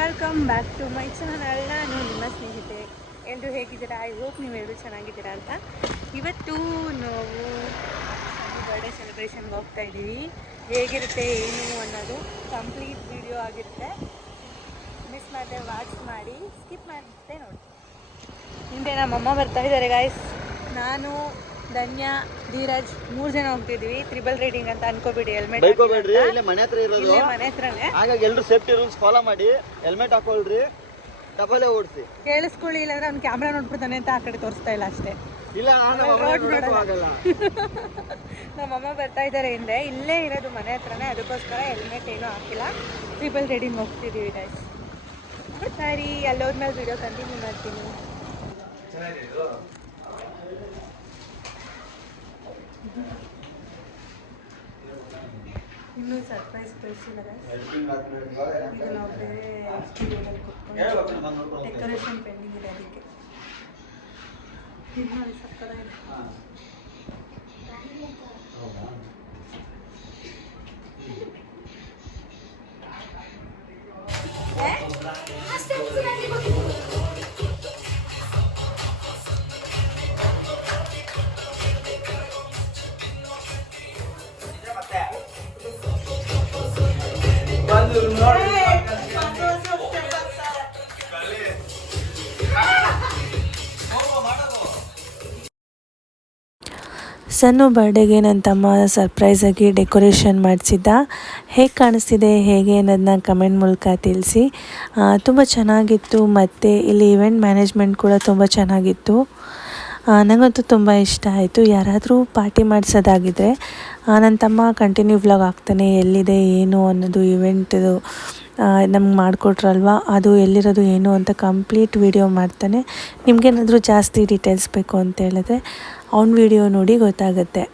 Welcome back to my channel ನಾನು ನಿಮ್ಮ ಸ್ನೇಹಿತೆ ಎಲ್ಲರೂ ಹೇಗಿದ್ದೀರಾ? ಐ ಹೋಪ್ ನೀವೆಲ್ಲರೂ ಚೆನ್ನಾಗಿದ್ದೀರಾ ಅಂತ. ಇವತ್ತು ನಾವು ಬರ್ಡೇ ಸೆಲೆಬ್ರೇಷನ್ಗೆ ಹೋಗ್ತಾ ಇದ್ದೀವಿ. ಹೇಗಿರುತ್ತೆ, ಏನು ಅನ್ನೋದು ಕಂಪ್ಲೀಟ್ ವಿಡಿಯೋ ಆಗಿರುತ್ತೆ. ಮಿಸ್ ಮಾಡದೆ ವಾಚ್ ಮಾಡಿ ಸ್ಕಿಪ್ ಮಾಡದೆ ನೋಡಿ ಹಿಂದೆ ನಮ್ಮಮ್ಮ ಬರ್ತಾ ಇದ್ದಾರೆ ಗಾಯ್ಸ್ ನಾನು ಧನ್ಯ ಧೀರಜ್ ಮೂರು ಜನ ಹೋಗ್ತಿದ್ವಿ. ತ್ರಿಬಲ್ ರೈಡಿಂಗ್ ಅಂತ ಅನ್ಕೋಬೇಡಿ ಹೆಲ್ಮೆಟ್ ಬೈಕೋಬೇಡ್ರಿ ಇಲ್ಲೇ ಮನೆ ಹತ್ರ ಇರೋದು. ಇಲ್ಲೇ ಮನೆ ಹತ್ರನೇ. ಹಾಗಾಗಿ ಎಲ್ಲರೂ ಸೇಫ್ಟಿ ರೂಲ್ಸ್ ಫಾಲೋ ಮಾಡಿ ಹೆಲ್ಮೆಟ್ ಹಾಕೊಳ್ರಿ ಡಬಲೇ ಓಡಿಸಿ. ಕೇಳಿಸ್ಕೊಳ್ಳಿ ಇಲ್ಲಾಂದ್ರೆ ಅವ್ನು ಕ್ಯಾಮ್ರಾ ನೋಡ್ಬಿಡ್ತಾನೆ ಅಂತ ಆ ಕಡೆ ತೋರಿಸ್ತಾ ಇಲ್ಲ ಅಷ್ಟೇ. ಇಲ್ಲ ನೋಡಲ್ಲ. ಆಗಲ್ಲ. ನಮ್ಮಮ್ಮ ಬರ್ತಾ ಇದ್ದಾರೆ ಹಿಂದೆ. ಇಲ್ಲೇ ಇರೋದು ಮನೆ ಹತ್ರನೇ ಅದಕ್ಕೋಸ್ಕರ ಹೆಲ್ಮೆಟ್ ಏನೂ ಹಾಕಿಲ್ಲ. ತ್ರಿಬಲ್ ರೈಡಿಂಗ್ ಹೋಗ್ತಿದ್ದೀವಿ ಗೈಸ್ ಸರಿ ಅಲ್ಲೋದ್ಮೇಲೆ ವಿಡಿಯೋ ಕಂಟಿನ್ಯೂ ಮಾಡ್ತೀನಿ. ಇನ್ನೂ ಸರ್ಪ್ರೈಸ್ ಕಳಿಸಿಲ್ಲ ಇದು ನಾವು ಬೇರೆ ಸ್ಟುಡಿಯೋದಲ್ಲಿ ಕೂತ್ಕೊಂಡು ಡೆಕೋರೇಷನ್ ಪೆಂಡಿಂಗ್ ಇದೆ ಅದಕ್ಕೆ. ಇದು. ನೋಡಿ ಸಕ್ಕತ್ತಾಗಿದೆ ಸಣ್ಣ ಬರ್ಡೇಗೆ ನನ್ನ ತಮ್ಮ ಸರ್ಪ್ರೈಸಾಗಿ ಡೆಕೋರೇಷನ್ ಮಾಡಿಸಿದ್ದ. ಹೇಗೆ ಕಾಣಿಸ್ತಿದೆ, ಹೇಗೆ ಅನ್ನೋದನ್ನ ಕಮೆಂಟ್ ಮೂಲಕ ತಿಳಿಸಿ. ತುಂಬ ಚೆನ್ನಾಗಿತ್ತು ಮತ್ತು ಇಲ್ಲಿ ಇವೆಂಟ್ ಮ್ಯಾನೇಜ್ಮೆಂಟ್ ಕೂಡ ತುಂಬ ಚೆನ್ನಾಗಿತ್ತು. ನನಗಂತೂ ತುಂಬ ಇಷ್ಟ ಆಯಿತು. ಯಾರಾದರೂ ಪಾರ್ಟಿ ಮಾಡಿಸೋದಾಗಿದ್ದರೆ ನನ್ನ ತಮ್ಮ ಕಂಟಿನ್ಯೂ ವ್ಲಾಗ್ ಆಗ್ತಾನೆ ಎಲ್ಲಿದೆ, ಏನು ಅನ್ನೋದು ಇವೆಂಟ್ದು ನಮ್ಗೆ ಮಾಡಿಕೊಟ್ರಲ್ವ? ಅದು ಎಲ್ಲಿರೋದು ಏನು ಅಂತ ಕಂಪ್ಲೀಟ್ ವಿಡಿಯೋ ಮಾಡ್ತಾನೆ. ನಿಮಗೇನಾದರೂ ಜಾಸ್ತಿ ಡೀಟೇಲ್ಸ್ ಬೇಕು ಅಂತ ಹೇಳಿದ್ರೆ ಅವ್ನ ವಿಡಿಯೋ ನೋಡಿ ಗೊತ್ತಾಗುತ್ತೆ.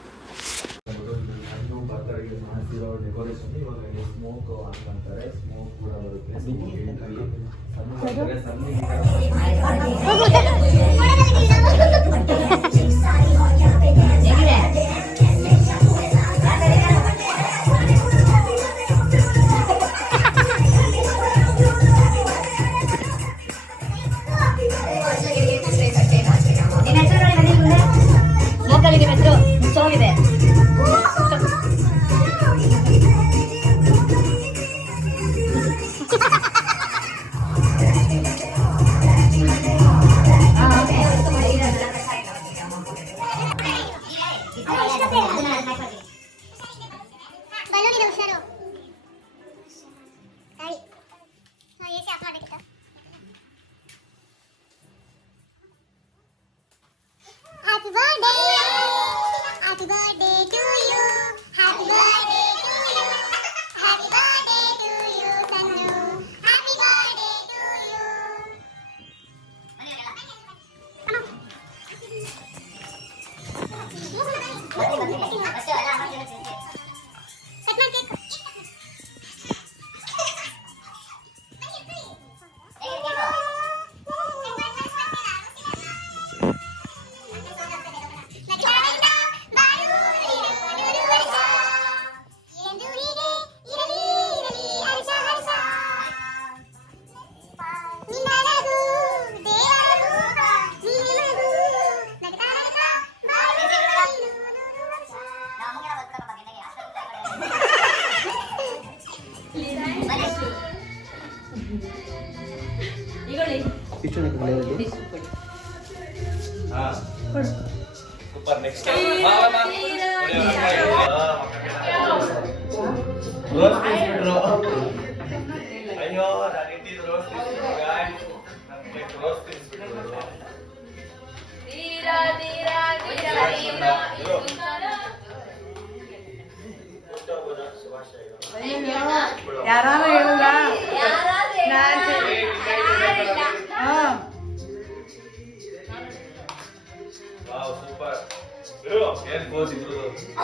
ಇರು ಏನ್ ಪೋಸ್ ಇದ್ರು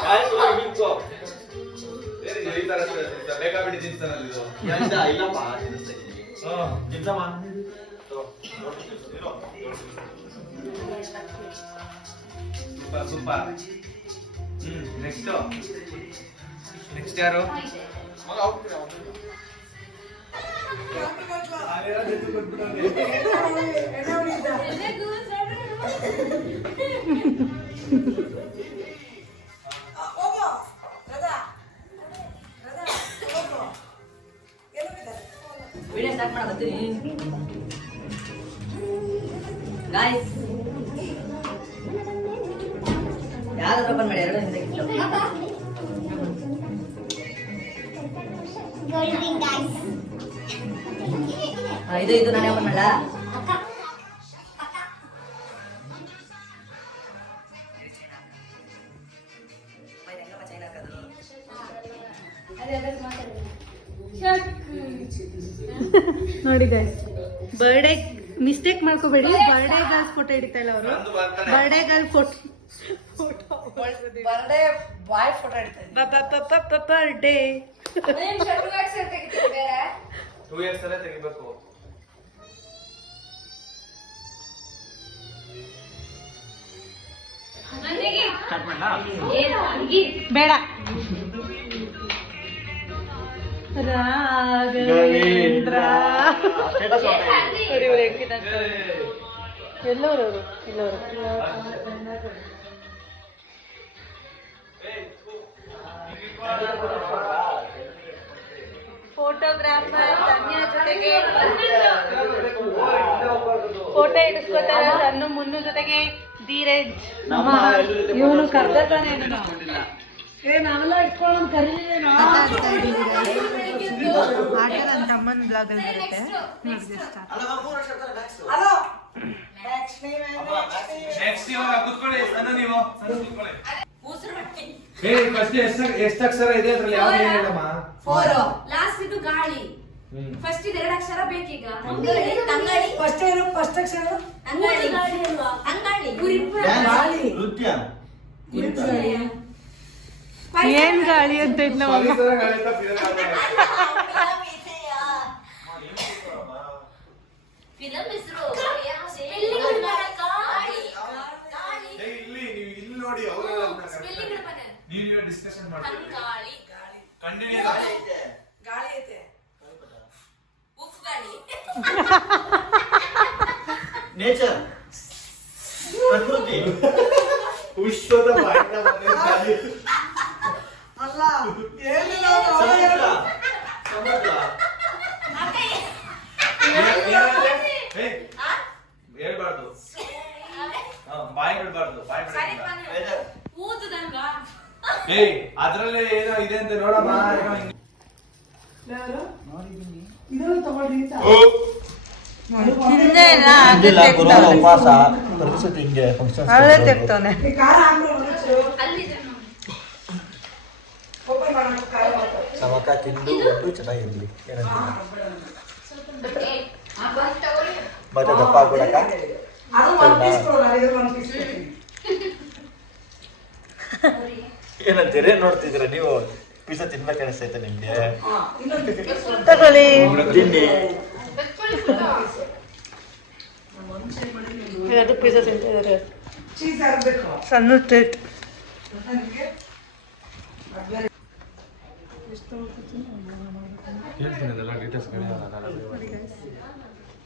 ಆಯ್ತು ಹೋಗಿ ನಿಂತ್ಕೋ ಏನಿದು ಈ ತರ ಬೇಕಾಬಿಡಿ ತಿನ್ಸ್ತಾನಲ್ಲ ಇದು ಇಲ್ಲಪ್ಪ ತಿನ್ನಿಸ್ತಾ ಇದ್ದೀನಿ. ಹ್ಮ್ ತಿನ್ಸಮ್ಮ. ಸೂಪರ್ ಸೂಪರ್ ಹ್ಮ್ ನೆಕ್ಸ್ಟ್ ನೆಕ್ಸ್ಟ್ ಯಾರು ¡Gracias! ವಿಡಿಯೋ ಸ್ಟಾರ್ಟ್ ಮಾಡ ಬರ್ತೀನಿ ಗಾಯ್ಸ್ ಯಾವ್ದಾದ್ರು ಓಪನ್ ಮಾಡಿ ಎರಡು ಹಿಂದೆ ಗಿಫ್ಟ್ Golden guys. ಇದು ಇದು ನಾನೇ ಓಪನ್ ಮಾಡಲಾ ನೋಡಿ ಗೈಸ್ ಬರ್ಡೇ ಮಿಸ್ಟೇಕ್ ಮಾಡ್ಕೋಬೇಡಿ. ಬರ್ಡೇ ಗರ್ಲ್ ಫೋಟೋ ಹಿಡಿತಾ ಇಲ್ಲ ಅವರು. Birthday girl photo birthday boy photo ಹಿಡಿತಾ ಬರ್ಡೇ ಟೂ ಇಯರ್ಸ್ ಅಲ್ಲೇ ತೆಗಿಬೇಕು. ಬೇಡ. ರಾಘವೇಂದ್ರ. ಎಲ್ಲವರು ಅವರು ಎಲ್ಲವರು ಫೋಟೋಗ್ರಾಫರ್ ಧನ್ಯ ಜೊತೆಗೆ. ಫೋಟೋ ಇಡಿಸ್ಕೋತಾರ ಸಣ್ಣ ಮುನ್ನು ಜೊತೆಗೆ ಧೀರಜ್. ಇವನು ಕರ್ದಾನೆ ಏ ನಾವೆಲ್ಲ ಇಟ್ಕೊಳ್ಳೋಣ ಕರೀಲಿಲ್ಲ ಆಟ ನನ್ನ ಬ್ಲಾಗ್ ಅಲ್ಲಿ ಬರುತ್ತೆ. ನೋಡಿ just ನೆಕ್ಸ್ಟ್ ಇವಾಗ ಕೂತ್ಕೊಳ್ಳಿ ಸಣ್ಣ ನೀವು ಸಣ್ಣ ಕೂತ್ಕೊಳ್ಳಿ. ಏ ಫಸ್ಟ್ ಎಷ್ಟು ಅಕ್ಷರ ಇದೆ ಅದ್ರಲ್ಲಿ? ಯಾವ್ದು ಏನ್ ಹೇಳಮ್ಮ ಫೋರ್ ಲಾಸ್ಟ್ ಇದು ಗಾಳಿ. ಫಸ್ಟ್ ಇದು ಎರಡು ಅಕ್ಷರ ಬೇಕೀಗ? ತಂಗಾಳಿ? ಫಸ್ಟ್ ಏನು ಫಸ್ಟ್ ಅಕ್ಷರ? ಗುರಿ ಗಾಳಿ. ನೃತ್ಯ. ಏನ್ ಗಾಳಿ ಅಂತ ಇದ್. ಡಿಸ್ಕಷನ್ ಮಾಡ್ತೀವಿ ಗಾಳಿ ಐತೆ. ಉಫ್ ಗಾಳಿ. ನೇಚರ್ ಪ್ರಕೃತಿ. ವಿಶ್ವದ ಬಾಯ್ನ ಮನೆ ಗಾಳಿ. ಅಲ್ಲ ಏನಿಲ್ಲ ಸಮುದ್ರ ಸಮುದ್ರ ಏನ್- ಏನಂದ್ರೆ? ಏ, ಹೇಳ್ಬಾರ್ದು. ಬಾಯಿ ಬಿಡ್ಬಾರ್ದು ಬಾಯಿ ಏಯ್ ಅದ್ರಲ್ಲೇ ಏನೋ ಇದೆ ಅಂತ ನೋಡಮ್ಮ. ಏನೋ ಹಿಂಗೆ. ಫಂಕ್ಷನ್ ತಗೊಳ್ಳಿ ಸಮಕ ತಿಂದು ಒಟ್ಟು ಚೆನ್ನಾಗಿರ್ಲಿ. ಏನಂತ ಮತ್ತೆ ದಪ್ಪ ಕೊಡ್ತೀನಿ. ಏನಂತೀರಿ? ನೋಡ್ತಿದ್ದೀರಾ ನೀವು? ಪಿಜ್ಜಾ ತಿನ್ಬೇಕು ಅನಿಸ್ತೈತೆ ನಿಮ್ಗೆ. ತಗೊಳ್ಳಿ. ತಿಂಡಿ ಎರಡು ಪಿಜ್ಜಾ ತಿಂತಿದ್ದಾರೆ. ಸಣ್ಣ ಟ್ರೀಟ್ ಹೇಳ್ತೀನಿ. ಅದೆಲ್ಲ ಡೀಟೇಲ್ಸ್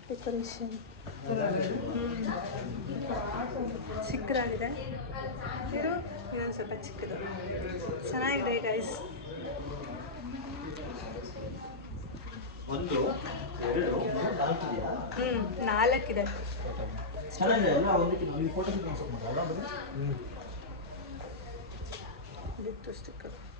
ಡೆಕೋರೇಷನ್ ಚಿಕ್ಕದಾಗಿದೆ. ಇದು ಇದೊಂದು ಸ್ವಲ್ಪ ಚಿಕ್ಕದು. ಚೆನ್ನಾಗಿದೆ ಗೈಸ್ ಹ್ಞೂ ನಾಲ್ಕಿದೆ. ಬಿತ್ತು ಸ್ಟಿಕ್ಕರ್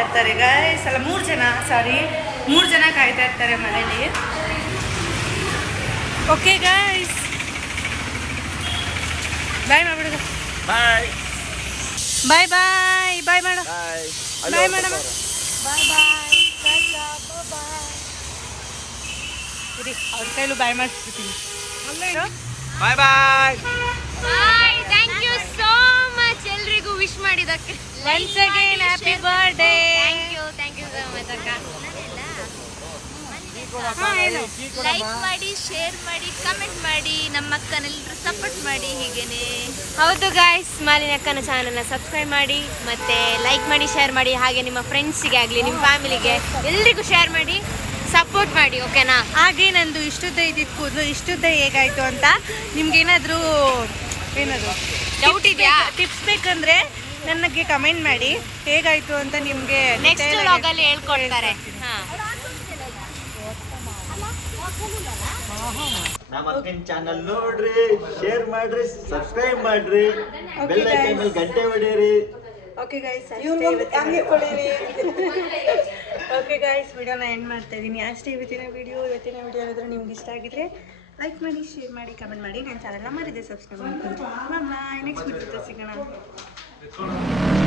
ಕಾಯ್ತಾ ಇರ್ತಾರೆ. ಗೈಸ್ ಅಲ್ಲ ಮೂರು ಜನ ಸಾರಿ ಮೂರು ಜನ ಕಾಯ್ತಾ ಇರ್ತಾರೆ ಮನೇಲಿ. Okay guys bye ಮಾಡ್ಬಿಡ bye bye bye bye madam bye bye madam bye bye bye ಇರಿ ಅವ್ರ ಕೈಲೂ bye ಮಾಡಿಸ್ಬಿಡ್ತೀನಿ. Bye bye bye thank you so much ಎಲ್ರಿಗೂ ವಿಶ್ ಮಾಡಿದಕ್ಕೆ once again happy birthday thank you thank you so much ಅಕ್ಕ. Like ಮಾಡಿ share ಮಾಡಿ comment ಮಾಡಿ ನಮ್ಮ ಅಕ್ಕನೆಲ್ಲರೂ ಸಪೋರ್ಟ್ ಮಾಡಿ ಹೀಗೇನೆ. ಹೌದು ಗಾಯ್ಸ್ ಮಾಲಿನ ಅಕ್ಕನ ಚಾನಲ್ನ ಸಬ್ಸ್ಕ್ರೈಬ್ ಮಾಡಿ ಮತ್ತೆ ಲೈಕ್ ಮಾಡಿ ಶೇರ್ ಮಾಡಿ ಹಾಗೆ ನಿಮ್ಮ ಫ್ರೆಂಡ್ಸಿಗೆ ಆಗಲಿ ನಿಮ್ಮ ಫ್ಯಾಮಿಲಿಗೆ ಎಲ್ರಿಗೂ ಶೇರ್ ಮಾಡಿ ಸಪೋರ್ಟ್ ಮಾಡಿ ಓಕೆನಾ ಹಾಗೆ ನಂದು ಇಷ್ಟುದ್ದ ಇದ್ದಿದ್ದು ಕೂದಲು ಇಷ್ಟುದ್ದ ಹೇಗಾಯ್ತು ಅಂತ ನಿಮ್ಗೇನಾದರೂ ಏನದು ಡೌಟ್ ಇದೆಯಾ? ಟಿಪ್ಸ್ ಬೇಕಂದ್ರೆ ನನಗೆ ಕಮೆಂಟ್ ಮಾಡಿ ಹೇಗಾಯ್ತು ಅಂತ ನಿಮಗೆ ನೆಕ್ಸ್ಟ್ ವ್ಲಾಗಲ್ಲಿ ಹೇಳ್ಕೊಡ್ತಾರೆ. ಹಾ. ನಮ್ಮ ಅಕ್ಕನ ಚಾನಲ್ ನೋಡ್ರಿ ಶೇರ್ ಮಾಡ್ರಿ ಸಬ್ಸ್ಕ್ರೈಬ್ ಮಾಡ್ರಿ. ಬೆಲ್ ಐಕನ್ ಮೇಲೆ ಗಂಟೆ ಹೊಡೀರಿ. ಓಕೆ ಗೈಸ್ ಓಕೆ ಗೈಸ್ ವಿಡಿಯೋನ ಎಂಡ್ ಮಾಡ್ತಾ ಇದ್ದೀನಿ ಅಷ್ಟೇ ಇವತ್ತಿನ ವಿಡಿಯೋ ಇವತ್ತಿನ ವಿಡಿಯೋ ಏನಾದರೂ ನಿಮ್ಗೆ ಇಷ್ಟ ಆಗಿದ್ರೆ ಲೈಕ್ ಮಾಡಿ ಶೇರ್ ಮಾಡಿ ಕಮೆಂಟ್ ಮಾಡಿ. ನನ್ನ ಚಾನಲ್ನ ಮರಿದೆ ಸಬ್ಸ್ಕ್ರೈಬ್ ಮಾಡ್ಕೊಂಡು. ಬಾಯ್ ನೆಕ್ಸ್ಟ್ ವಿಡಿಯೋ ಸಿಗೋಣ. personas.